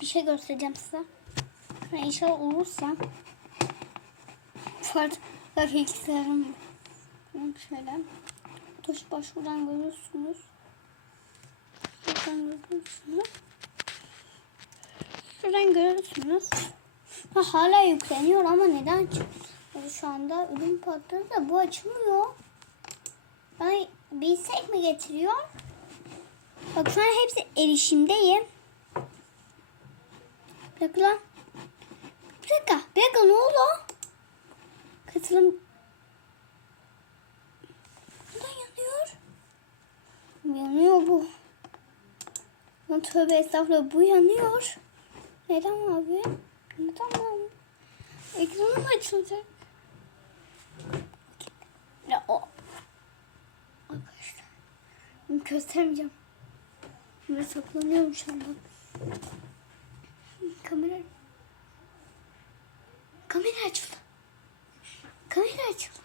bir şey göstereceğim size. Şuna inşallah olursa. Fart bilgisayarım. Şöyle. Tuş başvuran görürsünüz. Şuradan görürsünüz. Şuradan görürsünüz. Ha, hala yükleniyor ama neden çıkıyor? Şu anda ürün patladı da bu açılmıyor. Ben bilsek mi getiriyor? Bak şu an hepsi erişimdeyim. Dakika lan. Bir dakika. Bir ne oldu? Katılım. Neden yanıyor? Yanıyor bu. Lan tövbe estağfurullah bu yanıyor. Neden abi? Neden abi? Ekranım açılacak. Ya o. Arkadaşlar. Göstermeyeceğim. Böyle saklanıyorum şu. Kamera. Kamera açıldı. Kamera açıldı.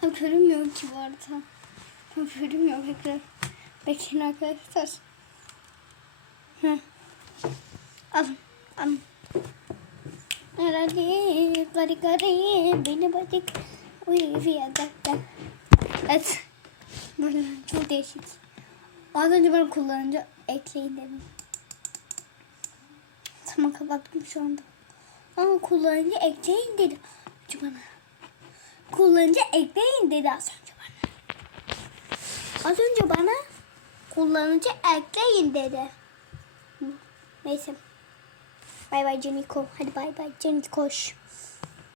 Tam görünmüyor ki bu arada. Tam görünmüyor bekle. Bekleyin arkadaşlar. Heh. Alın. Alın. Herhalde gari gari beni batık uyuyor da. Evet. Böyle çok değişik. Az önce ben kullanınca ekleyin dedim. Tamam kapattım şu anda. Ama kullanınca ekleyin dedi. Önce bana. Kullanınca ekleyin dedi az önce bana. Az önce bana kullanınca ekleyin dedi. Neyse. Bay bay Ceniko. Hadi bay bay Ceniko koş.